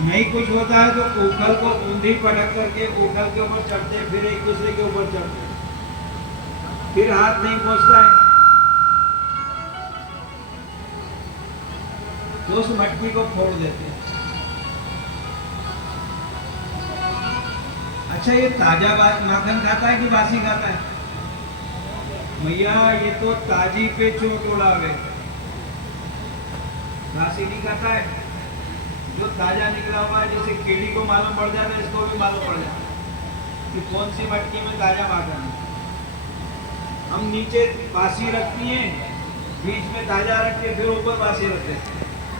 नहीं कुछ होता है तो उखल को ऊंधी पटक करके उखल के ऊपर चढ़ते, फिर एक दूसरे के ऊपर चढ़ते, फिर हाथ नहीं पहुंचता है तो उस मटकी को फोड़ देते हैं। अच्छा, ये ताजा माखन खाता है कि बासी खाता है? भैया ये तो ताजी पे चोट उड़ावे, बासी नहीं खाता है। जो ताजा निकला हुआ है, जैसे कीड़ी को मालूम पड़ जाता है, इसको भी मालूम पड़ जाता है कि कौन सी मटकी में ताजा माखन है। हम नीचे बासी रखती हैं, बीच में ताजा रख के फिर ऊपर बासी रखते हैं,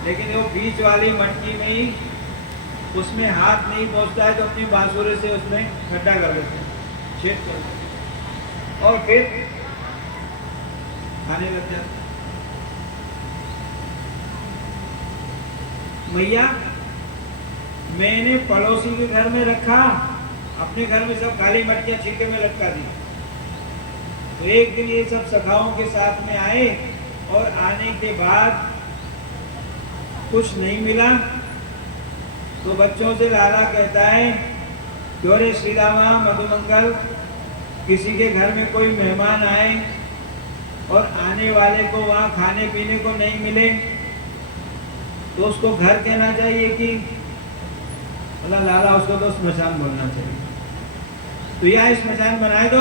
लेकिन वो बीच वाली मटकी में ही उसमें हाथ नहीं पहुंचता है तो अपनी बांसुरी से उसमें खड्डा कर देते हैं, छेद कर देते हैं और फिर खाने लग जाते हैं। भैया मैंने पड़ोसी के घर में रखा, अपने घर में सब खाली मटकियां छिक्के में लटका दी। तो एक दिन ये सब सखाओं के साथ में आए और आने के बाद कुछ नहीं मिला तो बच्चों से लाला कहता है, क्यों रे श्री रामा मधुमंगल, किसी के घर में कोई मेहमान आए और आने वाले को वहाँ खाने पीने को नहीं मिले तो उसको घर कहना चाहिए कि बोला लाला उसको तो स्मशान बोलना चाहिए। तो यहाँ स्मशान बनाए दो।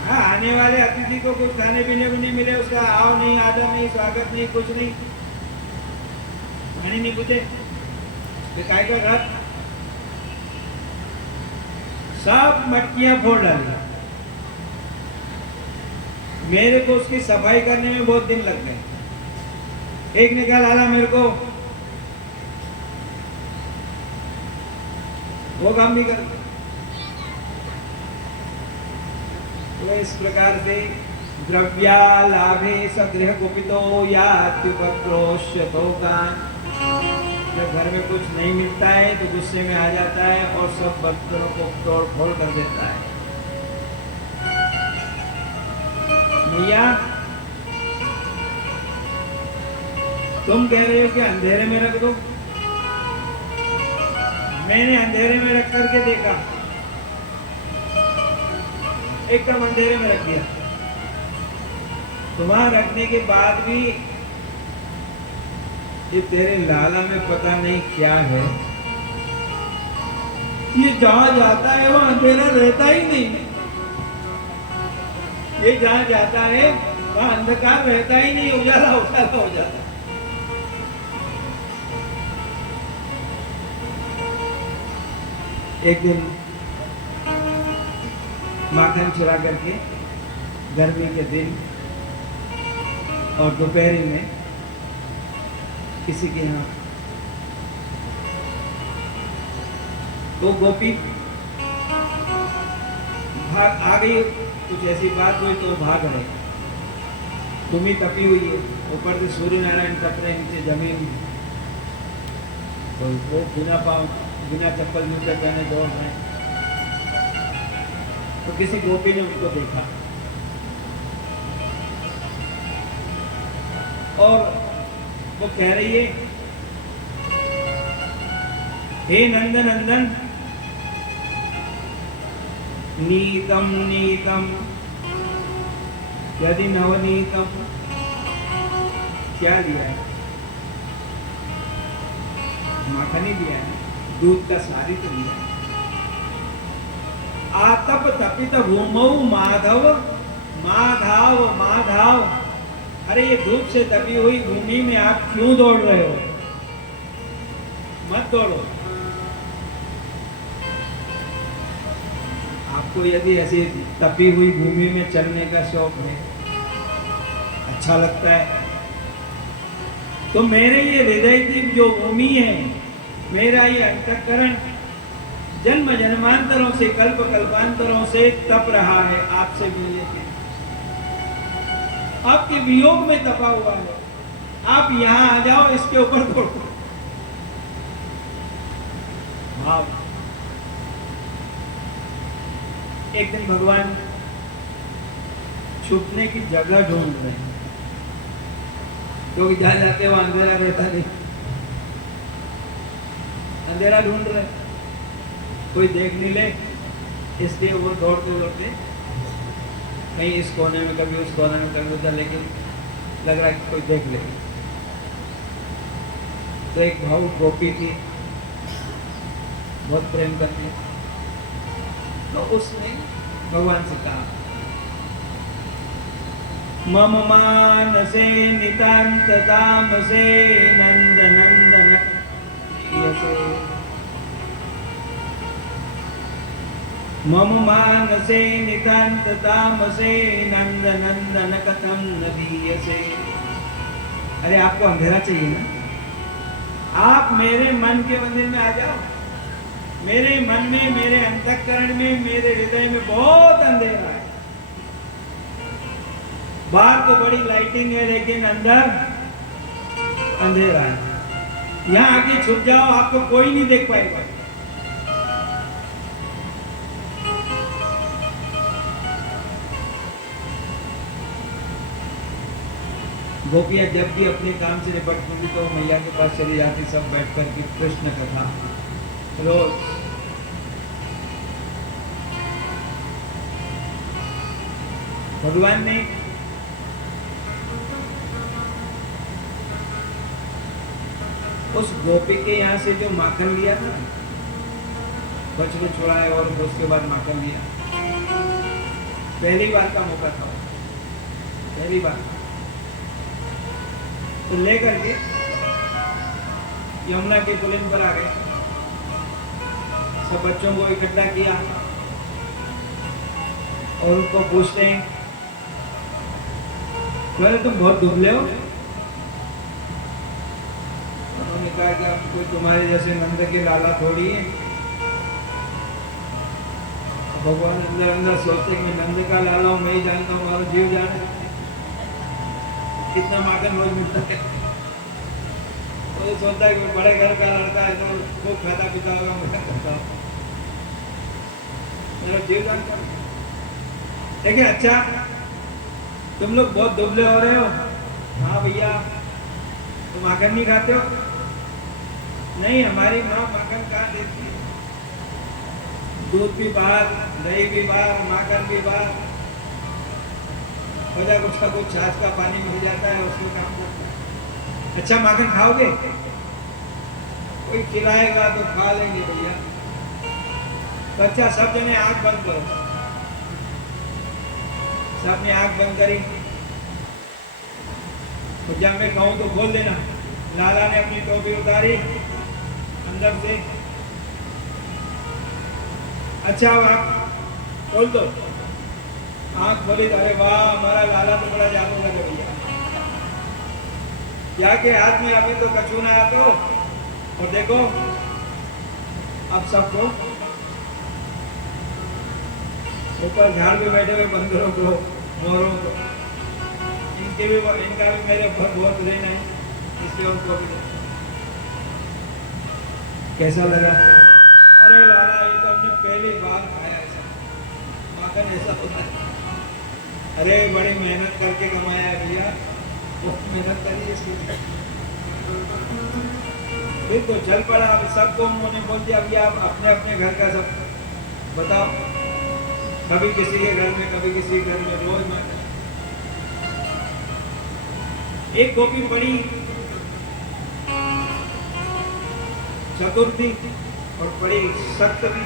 हाँ, आने वाले अतिथि को कुछ खाने पीने को नहीं मिले, उसका आओ नहीं, आदर नहीं, स्वागत नहीं, कुछ नहीं, पानी नहीं पूछे, काय का घर सब मटकियां फोड़ डाली। मेरे को उसकी सफाई करने में बहुत दिन लग गए। एक ने कहा लाला मेरे को वो काम भी कर। तो इस प्रकार से द्रव्या लाभे सगृह कुपितो यात्युपक्रोश्यतो कान, जब घर में कुछ नहीं मिलता है तो गुस्से में आ जाता है और सब बर्तनों को तोड़ फोड़ कर देता है। भैया तुम कह रहे हो कि अंधेरे में रख दो, मैंने अंधेरे में रख करके देखा, एकदम अंधेरे में रख दिया। तो वहां रखने के बाद भी ये तेरे लाला में पता नहीं क्या है, ये जहां जाता है वहां अंधेरा रहता ही नहीं। ये जहां जाता है वहां अंधकार रहता ही नहीं, उजाला उजाला हो जाता है। एक दिन माखन चुरा करके गर्मी के दिन और दोपहरी में किसी के यहाँ तो गोपी भाग आ गई, कुछ ऐसी बात हुई तो भाग रहे। भूमि तपी हुई है, ऊपर से सूर्य नारायण तप रहे, नीचे जमीन, तो वो बिना चप्पल जूते पहने दौड़ रहे। तो किसी गोपी ने उसको देखा और वो कह रही है, हे नंदन नंदन, नीतम नीतम यदि नवनीतम, क्या दिया है? माखन ही दिया है, दूध का सारी तो दिया है। आतप तपित भूमौ माधव माधव माधव, अरे ये धूप से दबी हुई भूमि में आप क्यों दौड़ रहे हो? मत दौड़ो। आपको यदि ऐसी तपी हुई भूमि में चलने का शौक है, अच्छा लगता है, तो मेरे ये हृदय की जो भूमि है, मेरा ये अंतःकरण जन्म जन्मांतरों से, कल्प कल्पांतरों से तप रहा है आपसे मिलने के, आपके वियोग में तपा हुआ है। आप यहां आ जाओ, इसके ऊपर दौड़ो। भाव। एक दिन भगवान छुपने की जगह ढूंढ रहे हैं, क्योंकि जहाँ जाते वहाँ अंधेरा रहता नहीं, अंधेरा ढूंढ रहे, कोई देख नहीं ले, इसलिए वो दौड़ते दौड़ते कहीं इस कोने में, कभी उस कोने में, कभी उधर, लेकिन लग रहा है कि कोई देख ले। तो एक भाव गोपी थी, बहुत प्रेम करती है, तो उसने भगवान से कहा, मम मानसे नितांत तामसे नंद नंदन यसे, मम मानसे नितांत तामसे नंद नंदन कथम नदीयसे। अरे आपको अंधेरा चाहिए ना, आप मेरे मन के मंदिर में आ जाओ। मेरे मन में, मेरे अंतःकरण में, मेरे हृदय में बहुत अंधेरा है। बाहर तो बड़ी लाइटिंग है, लेकिन अंदर अंधेरा है। यहाँ आके छुप जाओ, आपको कोई नहीं देख पाएगा। गोपियां जब भी अपने काम से निपटती थी तो मैया के पास चली जाती, सब बैठ कर के कृष्ण कथा रोज। भगवान ने उस गोपी के यहाँ से जो माखन लिया था, बचपन छुड़ाया और उसके बाद माखन लिया, पहली बार का मौका था, पहली बार। तो लेकर के यमुना के पुलिन पर आ गए, सब बच्चों को इकट्ठा किया और उनको पूछते हैं, बोले तुम बहुत दुबले हो। उन्होंने कहा कि अब कोई तुम्हारे जैसे नंद के लाला थोड़ी है। भगवान अंदर अंदर सोचते कि मैं नंद का लाला हूँ, मैं ही जानता हूँ, हमारा जीव जाने कितना माखन रोज मिलता है। वो सोचता है कि बड़े घर का लड़का है तो खूब खाता पीता होगा, मैं करता हूँ, मेरा जीव जानता हूँ। देखिए, अच्छा तुम लोग बहुत दुबले हो रहे हो। हाँ भैया, तुम माखन नहीं खाते हो? नहीं, हमारी माँ माखन कहाँ देती है, दूध भी बाहर, दही भी बाहर, माखन भी बाहर, वजह कुछ का कुछ छाछ का पानी मिल जाता है, उसमें काम करता है। अच्छा माखन खाओगे? कोई खिलाएगा तो खा लेंगे भैया। तो अच्छा, सब जने आंख बंद करो। सबने आंख बंद करी, तो जब मैं कहूं तो खोल देना। लाला ने अपनी टोपी उतारी अंदर से। अच्छा, अब आप खोल दो। आंख खोली, अरे वाह, हमारा लाला तो बड़ा जादूगर है भैया। क्या के हाथ में अभी तो कछू ना आया तो, और देखो अब सबको ऊपर झाड़ पे बैठे हुए बंदरों को, मोरों को, इनका भी मेरे ऊपर बहुत ऋण है, इसलिए उनको भी। कैसा लगा? अरे लाला, ये तो हमने पहली बार खाया ऐसा माखन, ऐसा होता है। अरे बड़ी मेहनत करके कमाया है भैया, बहुत मेहनत करी इसके लिए। फिर तो चल पड़ा। अब सबको उन्होंने बोल दिया, अभी आप अपने अपने घर का सब बताओ। कभी किसी के घर में, कभी किसी के घर में, रोज माखन। एक गोपी बड़ी चतुर थी और बड़ी सख्त भी।